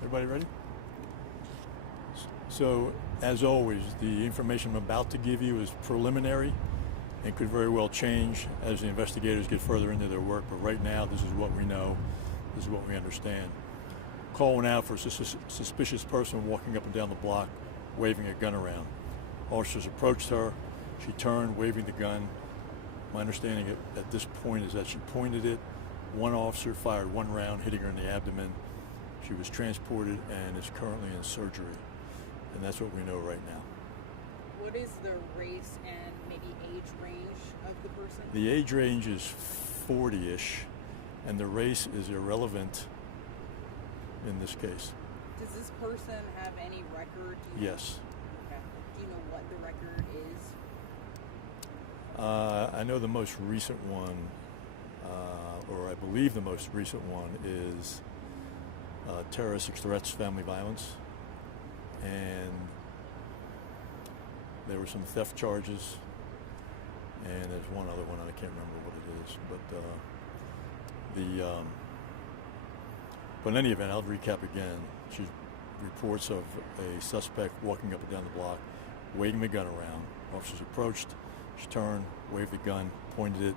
Everybody ready? So, as always, the information I'm about to give you is preliminary and could very well change as the investigators get further into their work, but right now this is what we know, this is what we understand. Call went out for a suspicious person walking up and down the block, waving a gun around. Officers approached her, she turned, waving the gun. My understanding at this point is that she pointed it. One officer fired one round, hitting her in the abdomen. She was transported and is currently in surgery. And that's what we know right now. What is the race and maybe age range of the person? The age range is 40-ish, and the race is irrelevant in this case. Does this person have any record? Yes. Okay. Do you know what the record is? I know the most recent one, or I believe the most recent one is terroristic threats, family violence, and there were some theft charges, and there's one other one, I can't remember what it is, but in any event, I'll recap again. She reports of a suspect walking up and down the block, waving the gun around. Officers approached, she turned, waved the gun, pointed it.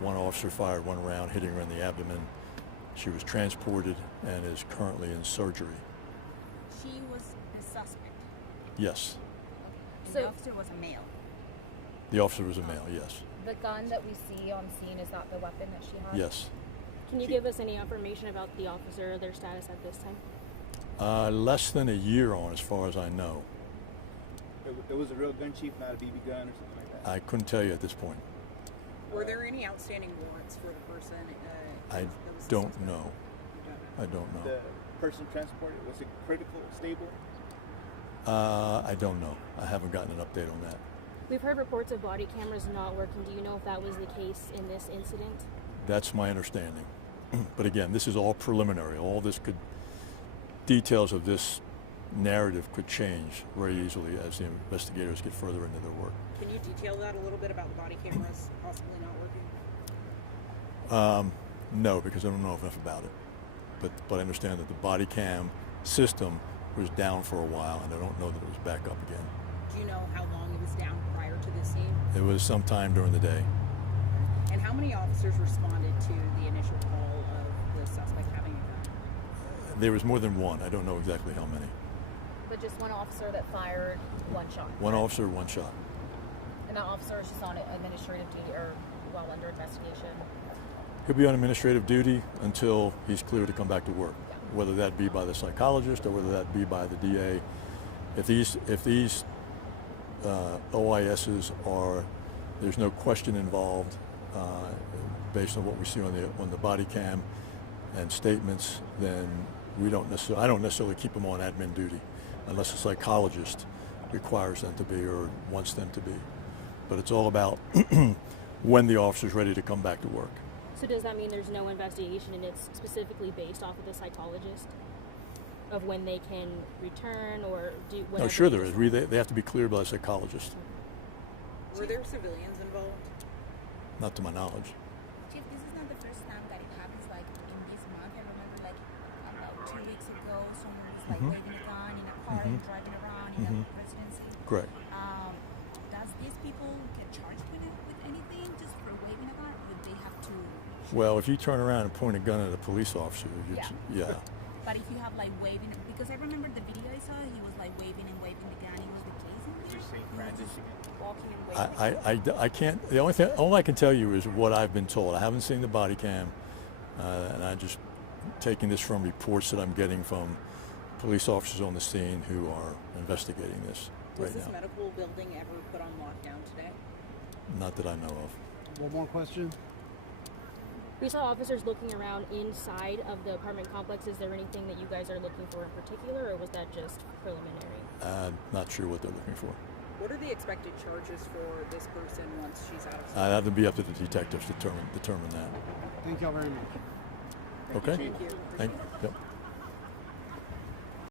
One officer fired one round, hitting her in the abdomen. She was transported and is currently in surgery. She was the suspect? Yes. Okay. The officer was a male? The officer was a male, yes. The gun that we see on scene, is that the weapon that she had? Yes. Can you give us any information about the officer, their status at this time? Less than a year on, as far as I know. It was a real gun, Chief, not a BB gun or something like that? I couldn't tell you at this point. Were there any outstanding warrants for the person? I don't know. I don't know. The person transported, was it critical, stable? I don't know. I haven't gotten an update on that. We've heard reports of body cameras not working. Do you know if that was the case in this incident? That's my understanding. But again, this is all preliminary. All this details of this narrative could change very easily as the investigators get further into their work. Can you detail that a little bit about the body cameras possibly not working? No, because I don't know enough about it. But I understand that the Bodycam system was down for a while, and I don't know that it was back up again. Do you know how long it was down prior to this scene? It was sometime during the day. And how many officers responded to the initial call of the suspect having a gun? There was more than one. I don't know exactly how many. But just one officer that fired one shot? One officer, one shot. And that officer is just on administrative duty or while under investigation? He'll be on administrative duty until he's cleared to come back to work, whether that be by the psychologist or whether that be by the DA. If these OISs are, there's no question involved based on what we see on the body cam and statements, then I don't necessarily keep them on admin duty unless a psychologist requires them to be or wants them to be. But it's all about when the officer's ready to come back to work. So does that mean there's no investigation and it's specifically based off of the psychologist of when they can return or do whatever? No, sure there is. They have to be cleared by a psychologist. Were there civilians involved? Not to my knowledge. Chief, this is not the first time that it happens like in this month. I remember like about 2 weeks ago, someone was like waving a gun in a car and driving around in a residency. Correct. Does these people get charged with anything just for waving a gun, or would they have to? Well, if you turn around and point a gun at a police officer, yeah. But if you have like waving, because I remember the video I saw, he was like waving and waving the gun. He was the case in there. St. Francis again? Walking and waving. I can't. All I can tell you is what I've been told. I haven't seen the body cam, and I'm just taking this from reports that I'm getting from police officers on the scene who are investigating this Was right this now. medical building ever put on lockdown today? Not that I know of. One more question. We saw officers looking around inside of the apartment complex. Is there anything that you guys are looking for in particular, or was that just preliminary? Not sure what they're looking for. What are the expected charges for this person once she's out of I have to be up to the detectives to determine that. Thank y'all very much. Okay. Thank you. Thank you. Yep.